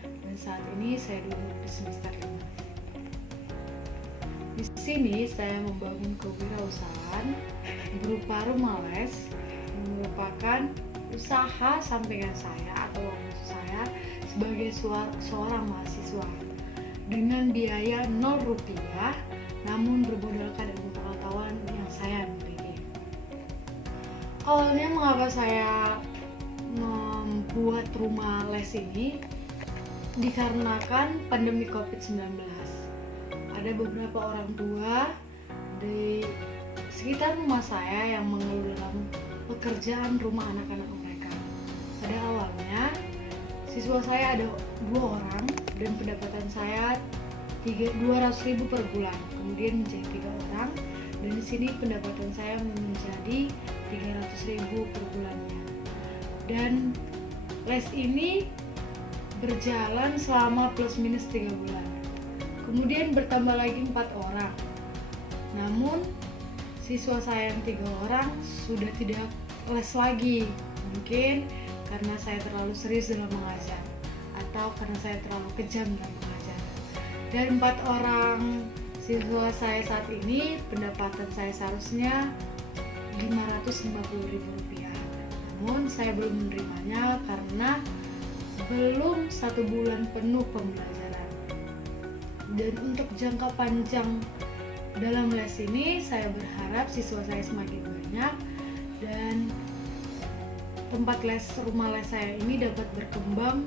dan saat ini saya duduk di semester 5. Di sini saya membangun kewirausahaan berupa rumah les yang merupakan usaha sampingan saya atau saya sebagai seorang mahasiswa dengan biaya 0 rupiah, namun bermodalkan ilmu pengetahuan yang saya miliki. Awalnya mengapa saya membuat rumah les ini? Dikarenakan pandemi COVID-19. Ada beberapa orang tua di sekitar rumah saya yang mengeluh dalam pekerjaan rumah anak-anak mereka. Pada awalnya, siswa saya ada 2 orang dan pendapatan saya 200.000 per bulan. Kemudian menjadi 3 orang dan di sini pendapatan saya menjadi 300.000 per bulannya. Dan les ini berjalan selama plus minus 3 bulan. Kemudian bertambah lagi 4 orang. Namun siswa saya yang 3 orang sudah tidak les lagi. Mungkin karena saya terlalu serius dalam mengajar atau karena saya terlalu kejam dalam mengajar. Dan 4 orang siswa saya saat ini pendapatan saya seharusnya Rp550.000. Namun saya belum menerimanya karena belum 1 bulan penuh pembelajaran. Dan untuk jangka panjang dalam les ini saya berharap siswa saya semakin banyak dan tempat les rumah les saya ini dapat berkembang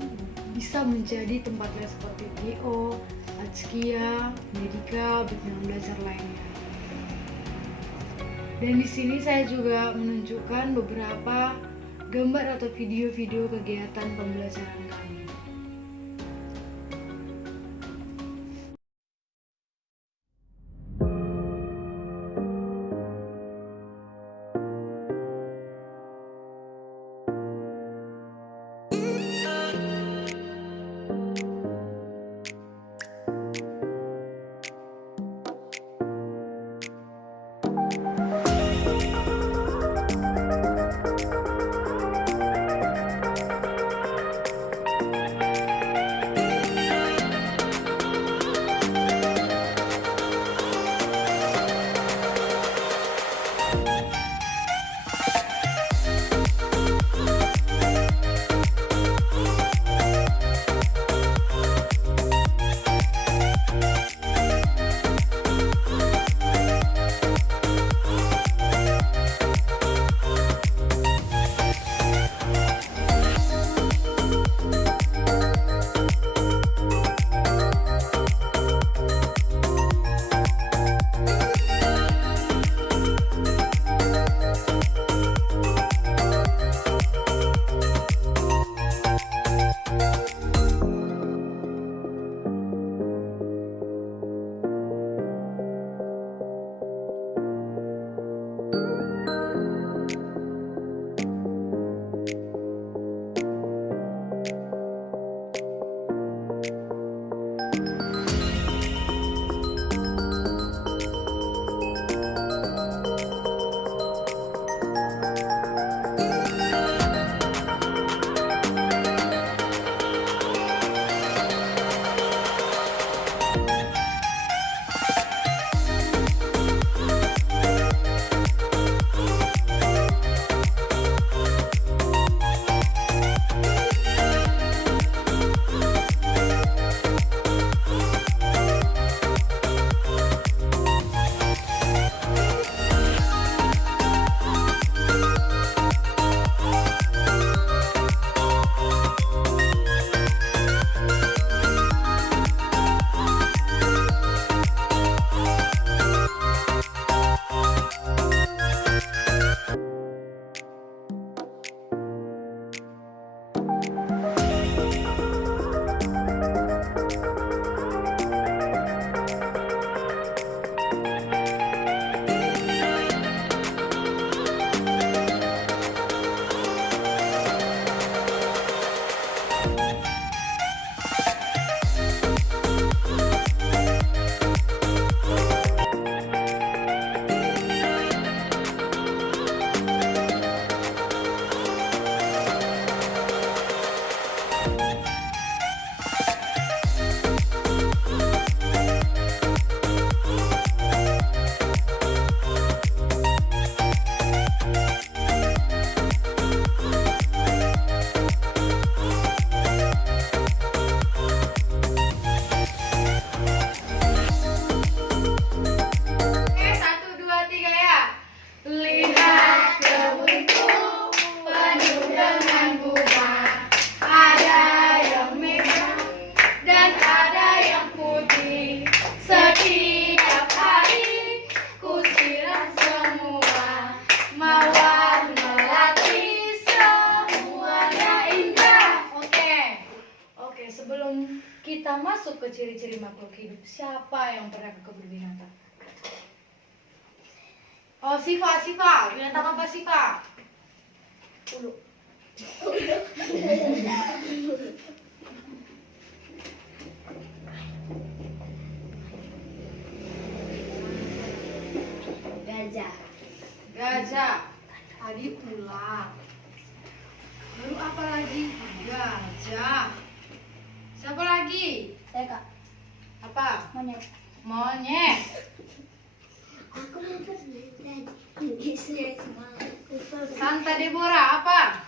bisa menjadi tempat les seperti GO, Atskia, Medika, dan belajar lainnya. Dan di sini saya juga menunjukkan beberapa gambar atau video-video kegiatan pembelajaran kami. Sebelum kita masuk ke ciri-ciri makhluk hidup, siapa yang pernah ke kebun binatang? Oh, Siva. Binatang apa Siva? Ulu. Gajah. Tadi ular. Lalu apa lagi? Gajah. Siapa lagi? Saya Kak. Apa? Monyet. Monyet. Aku lupa tadi. Santa Deborah apa?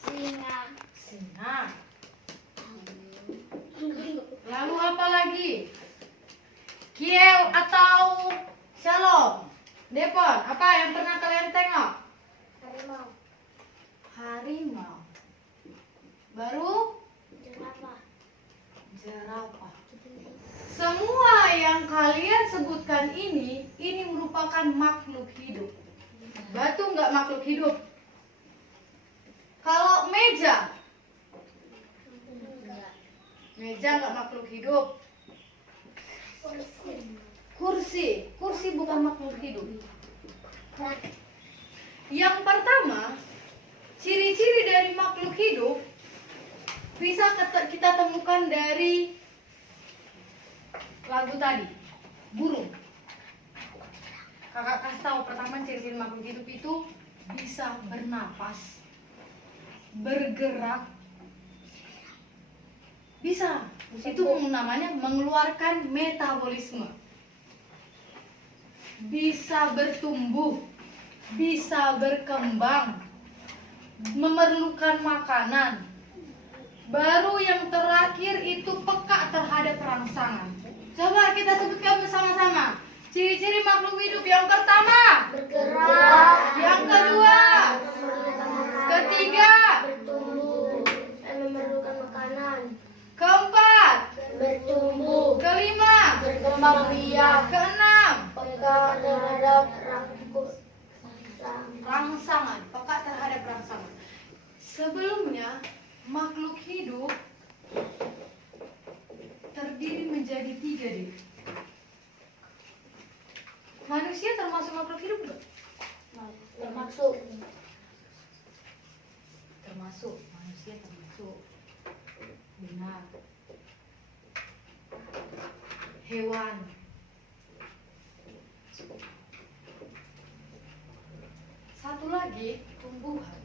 Singa. Singa. Lalu apa lagi? Kiel atau Shalom? Depon, apa yang pernah kalian tengok? Harimau. Harimau. Baru? Jerapah. Jerapah. Semua yang kalian sebutkan ini merupakan makhluk hidup. Batu nggak makhluk hidup. Kalau meja nggak makhluk hidup. Kursi bukan makhluk hidup. Yang pertama, ciri-ciri dari makhluk hidup bisa kita temukan dari lagu tadi, burung. Kakak kasih tahu pertama ciri-ciri makhluk hidup itu bisa bernapas, bergerak, bisa. Itu namanya mengeluarkan metabolisme. Bisa bertumbuh, bisa berkembang, memerlukan makanan. Baru yang terakhir itu peka terhadap rangsangan. Coba kita sebutkan bersama-sama. Ciri-ciri makhluk hidup yang pertama, Bergerak. yang kedua, ketiga, Bertumbuh. Memerlukan makanan. keempat, Bertumbuh. kelima, Berkembang biak. keenam, Peka terhadap rangsangan, peka terhadap rangsangan. Sebelumnya, makhluk hidup terdiri menjadi 3 deh. Manusia termasuk makhluk hidup enggak? termasuk. Termasuk, manusia termasuk. Benar. Hewan. Satu lagi, tumbuhan.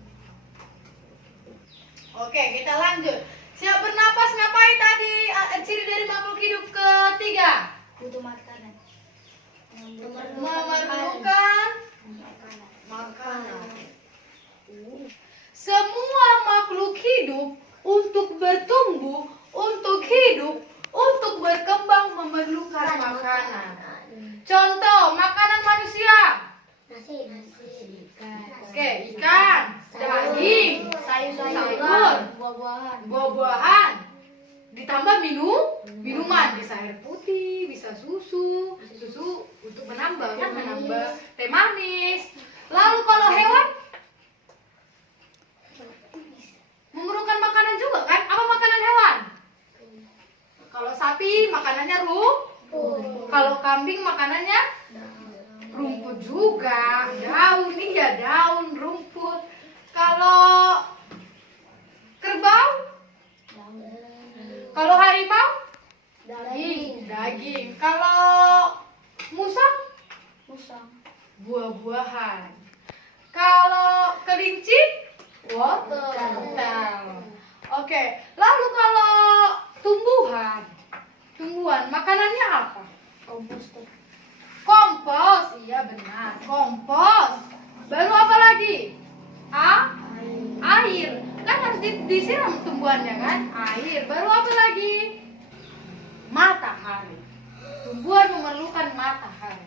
Oke, kita lanjut. Siap bernapas ngapain tadi? Ciri dari makhluk hidup ketiga. Butuh makanan. Memerlukan makanan. Semua makhluk hidup untuk bertumbuh, untuk hidup, untuk berkembang memerlukan makanan. Contoh, makanan manusia. Nasi. Oke, ikan, daging, sayur, buah-buahan. Ditambah minuman, bisa air putih, bisa susu untuk menambah teh manis. Lalu kalau hewan memerlukan makanan juga kan? Apa makanan hewan? Kalau sapi makanannya kalau kambing makanannya rumput juga, daun, iya daun, rumput. Kalau kerbau, kalau harimau, daging. Kalau musang, buah-buahan. Kalau kelinci, wortel. Oke, lalu kalau tumbuhan makanannya apa? Kompos, iya benar, kompos. Baru apa lagi? Air. Kan harus disiram tumbuhannya kan? Air. Baru apa lagi? Matahari. Tumbuhan memerlukan matahari.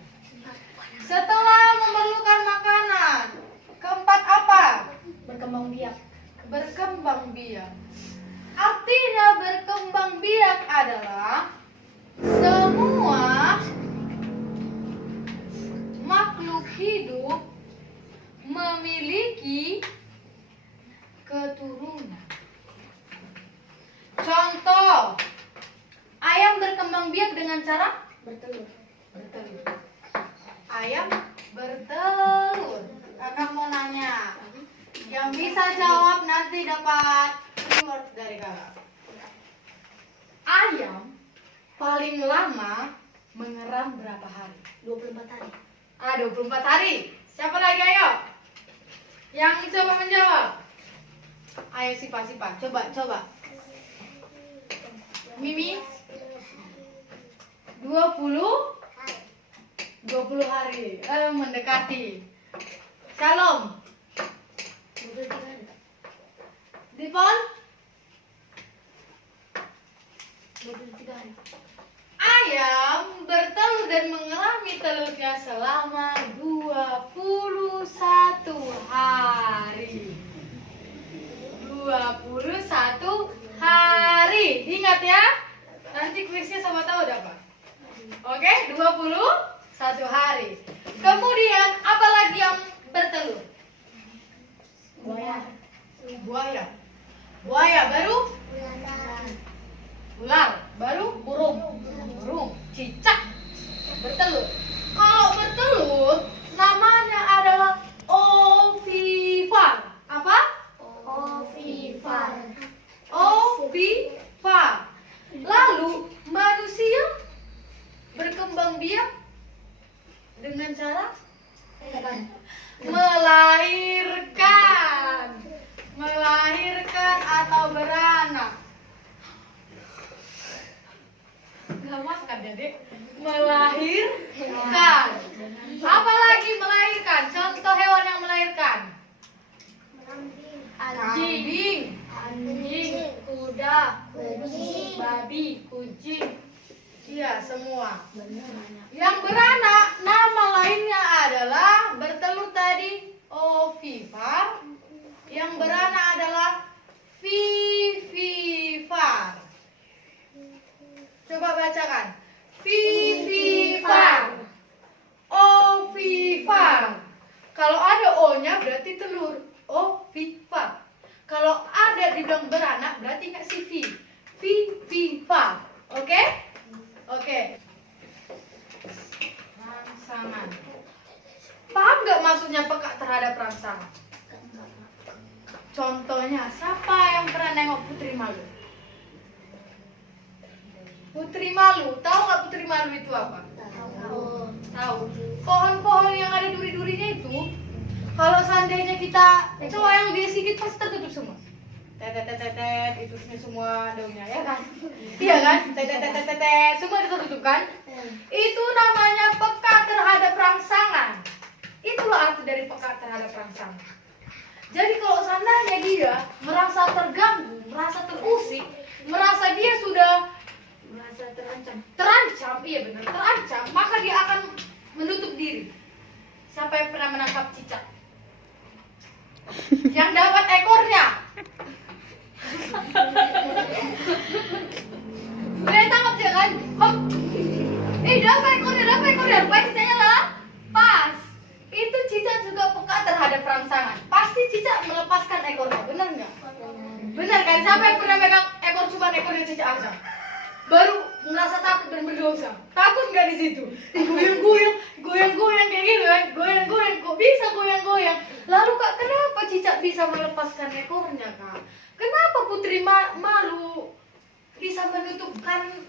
Setelah memerlukan makanan, keempat apa? Berkembang biak. Berkembang biak. Artinya berkembang biak adalah semua makhluk hidup memiliki keturunan. Contoh, ayam berkembang biak dengan cara Bertelur. bertelur. Ayam bertelur. Kakak mau nanya. Yang bisa jawab nanti dapat reward dari kakak. Ayam paling lama mengeram berapa hari? 24 hari. 24 hari. Siapa lagi ayo? Yang coba menjawab. Ayo Sipa. Coba. Mimi 20 hari. Mendekati. Shalom. 23 hari. Dipon 23 hari. ayam bertelur dan mengerami telurnya selama 21 hari. 21 hari. Ingat ya. Nanti kuisnya sama tahu dapat. Oke, 21 hari. Kemudian apa lagi yang bertelur? Buaya. Buaya baru Ular. ular, baru burung, cicak bertelur. Kalau bertelur namanya adalah ovipar. Apa? Ovipar. Ovipar. Lalu manusia berkembang biak dengan cara melahirkan atau beranak. Gak makan ya dek. Melahirkan. Apalagi melahirkan. Contoh hewan yang melahirkan. Anjing, kuda, babi, kucing. Iya semua. Yang beranak nama lainnya adalah bertelur tadi ovipar. Yang beranak adalah vivipar. Coba bacakan. Vivipar. Ovipar. Kalau ada O-nya berarti telur. Ovipar. Kalau ada dibilang beranak berarti nggak si V. Vivipar. Oke? Oke. Rangsangan. Paham nggak maksudnya peka terhadap rangsangan? Contohnya, siapa yang pernah nengok Putri Malu? Putri Malu, tahu nggak Putri Malu itu apa? Tahu. Pohon-pohon yang ada duri-durinya itu, kalau seandainya kita yang dia sikit pasti tertutup semua. Tetet, itu semua daunnya ya kan? Iya kan? Tetet, semua tertutup kan? Itu namanya peka terhadap rangsangan. Itulah arti dari peka terhadap rangsangan. Jadi kalau seandainya dia merasa terganggu, merasa terusik, merasa dia sudah terancam, iya benar, terancam, maka dia akan menutup diri. Siapa yang pernah menangkap cicak? Yang dapat ekornya. Udah tangkap dia kan? Hop. Dapat ekornya, rupanya cicaknya lah. Pas. Itu cicak juga peka terhadap rangsangan. Pasti cicak melepaskan ekornya, benar nggak? Benar kan? Siapa yang pernah megang ekor cuma ekornya cicak aja? Baru merasa takut dan berdosa. Takut nggak di situ? Goyang-goyang kayak gitu kan? Goyang-goyang, kok bisa goyang-goyang? Lalu kak, kenapa cicak bisa melepaskan ekornya kak? Kenapa Putri Malu bisa menutupkan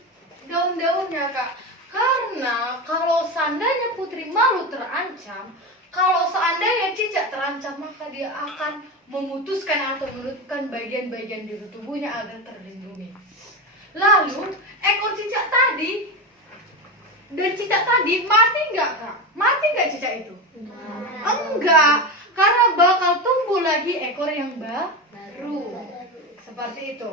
daun-daunnya kak? Karena kalau seandainya Putri Malu terancam, kalau seandainya cicak terancam, maka dia akan memutuskan atau menutupkan bagian-bagian di tubuhnya agar terlindungi. Lalu ekor cicak tadi dan cicak tadi mati nggak kak? Mati nggak cicak itu? Enggak, karena bakal tumbuh lagi ekor yang baru. Seperti itu.